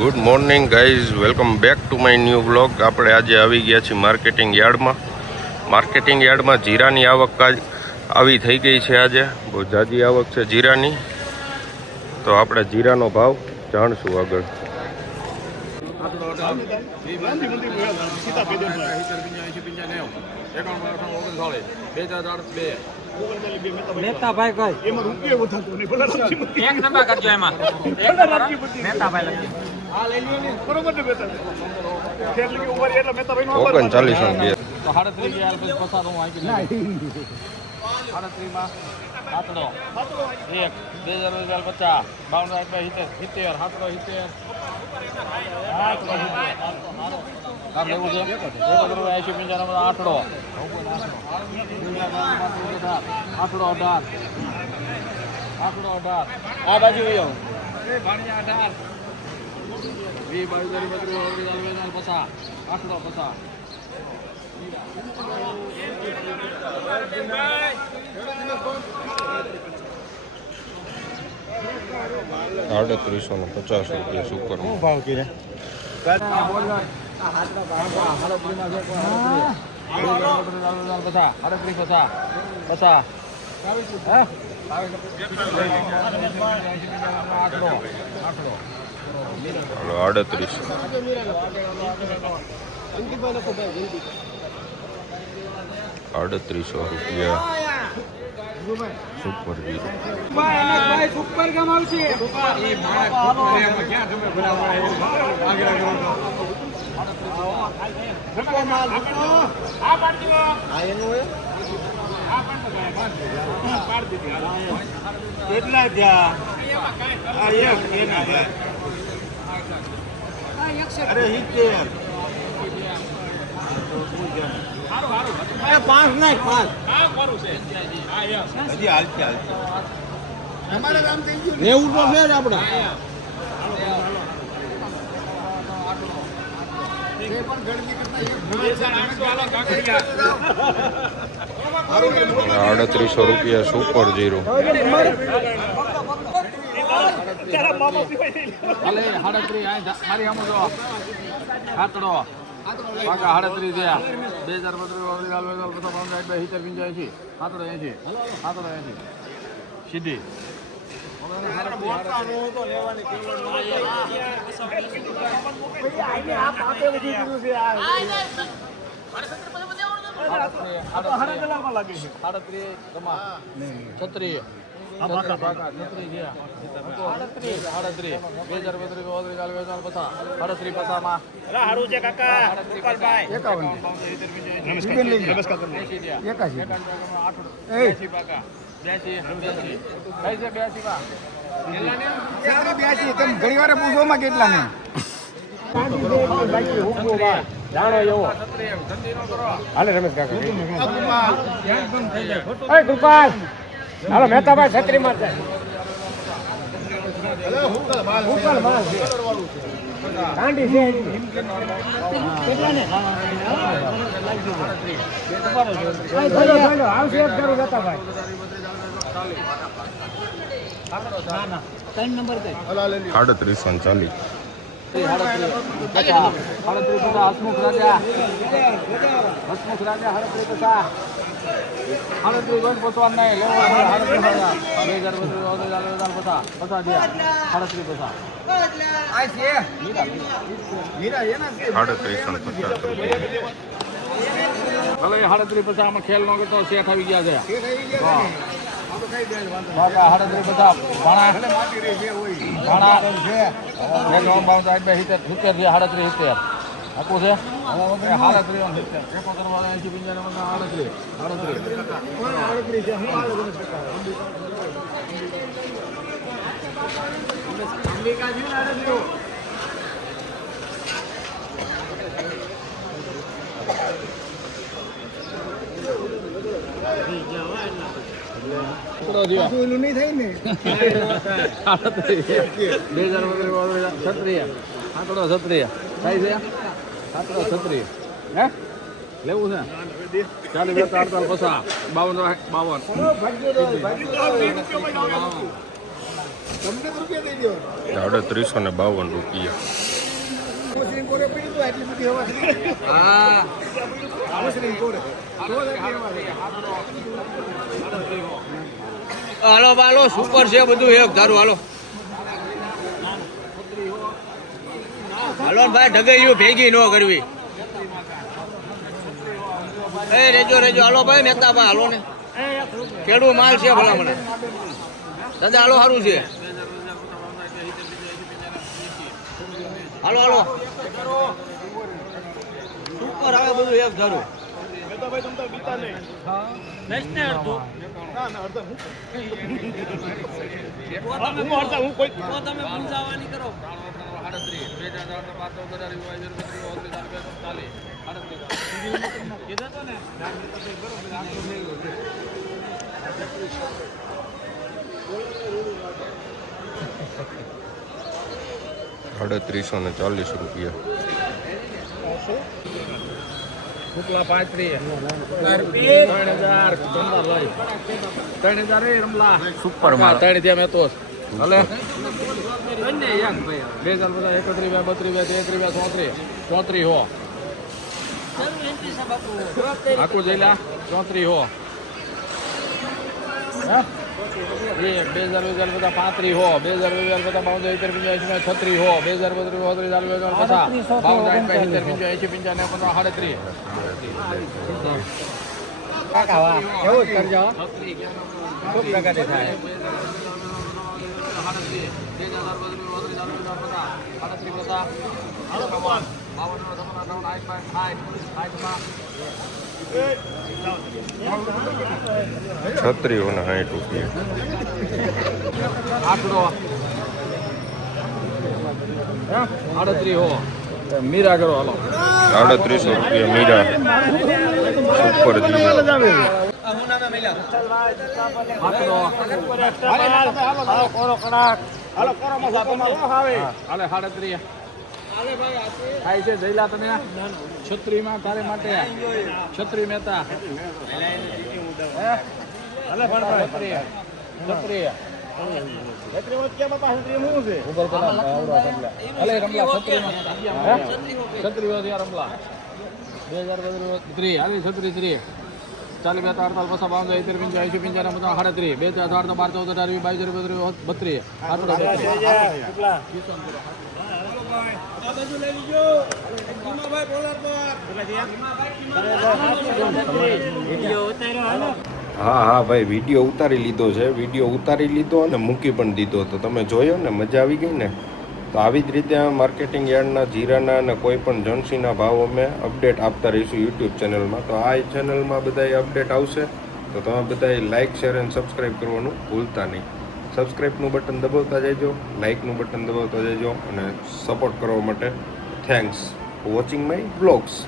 Good morning guys, welcome back to my new vlog. આપણે આજે આવી ગયા છીએ માર્કેટિંગ યાર્ડમાં. જીરાની આવક આવી થઈ ગઈ છે. આજે બહુ જાજી આવક છે જીરાની, તો આપણે જીરાનો ભાવ જાણશું આગળ. મહેતાભાઈ કઈ એમાં રૂપિયો થતો નહીં. એક નંબર કરજો એમાં. મહેતાભાઈ લખી આ લઈ લ્યો ને બરોબર ને બેટા. એટલે કે ઉપર એટલે મહેતાભાઈ નો 39 તો 38 ગયા પછી પસાર હું આવી ગયો 38 માં હાથડો 1 2050 52 70 હાથડો 70 કામ લેવું છે 180 55 આઠડો આઠડો 18 આ બાજુ આવ્યો એ ભાણિયા 18 20 22 પસા આઠડો પસા 3850 રૂપિયા સુપર ભાવ કીધે ₹3800 રૂપિયા સુપર જીરો. સુપર કામ આવશે કેટલા થયા? અરે 70 પાંચ નહીં પાંચ હજી હાલતી અમારે કામ થઈ ગયું રેવું તો છે જ આપણે. ₹3800 રૂપિયા સુપર જીરો. પાકા 38 થયા 2035 સીધી ઘણી વાર પૂછો માં કેટલા ને જાણો એવો હાલે રમેશ કાકા કૃપાલ હાલો મહેતાભાઈ છત્રી માં કાંડી છે કેટલા ને આવશે એક કરું મહેતાભાઈ 3 નંબર કઈ 3840. હસમુખ રાજા 38 ખેલ નો તો શેઠ આવી ગયા છે. 2036 હે લેવું છે 40 48 50 52 52 ₹352 હાલો હાલો સુપર છે બધું એક ધારું હાલો હાલો ભાઈ ઢગલીઓ ભેગી ન કરવી એ રેજો રેજો હાલો ભાઈ મહેતા ભાઈ હાલો ને ખેડૂ માલ છે ભલા મને દાદા હાલો સારું છે હાલો હાલો સુપર આવે બધું એક ધારું ભાઈ તમ તાર બીતા નહીં ને અડધું ના ના અડધા હું અડધા હું કોઈ તો તમે પૂજાવાની કરો ₹340 શુક્લા 3,000 રમલા સુપર માં 3 ત્યાં મેં તો હલે 2031 32 હો આખું જઈલા 34 હો 2000 બધા 35 હો 2000 બધા 52 36 હો ₹60 આકડો 38 હો મીરા કરો હાલો ₹350 મીરા સુપર જીવો હાલો કોરો કડાક હાલો કોરો મસા તમારો આવે હાલે 38 થાય છે જઈલા તમે છત્રીમાં તારે માટે છત્રી મહેતા હાલે ભણભાઈ છત્રી છત્રી ચાલી 2 3 4 5 52 53 55 58 2 4 12 14 22 હા ભાઈ વિડીયો ઉતારી લીધો છે વિડીયો ઉતારી લીધો અને મૂકી પણ દીધો તો તમે જોયો ને મજા આવી ગઈ ને તો આવી જ રીતે માર્કેટિંગ યાર્ડના જીરાના અને કોઈ પણ જણસીના ભાવ અમે અપડેટ આપતા રહીશું યુટ્યુબ ચેનલમાં તો આ ચેનલમાં બધાય અપડેટ આવશે તો તમે બધાય લાઇક શેર અને સબસ્ક્રાઈબ કરવાનું ભૂલતા નહીં સબસ્ક્રાઈબનું બટન દબાવતા જજો લાઇકનું બટન દબાવતા જજો અને સપોર્ટ કરવા માટે thanks for watching my blogs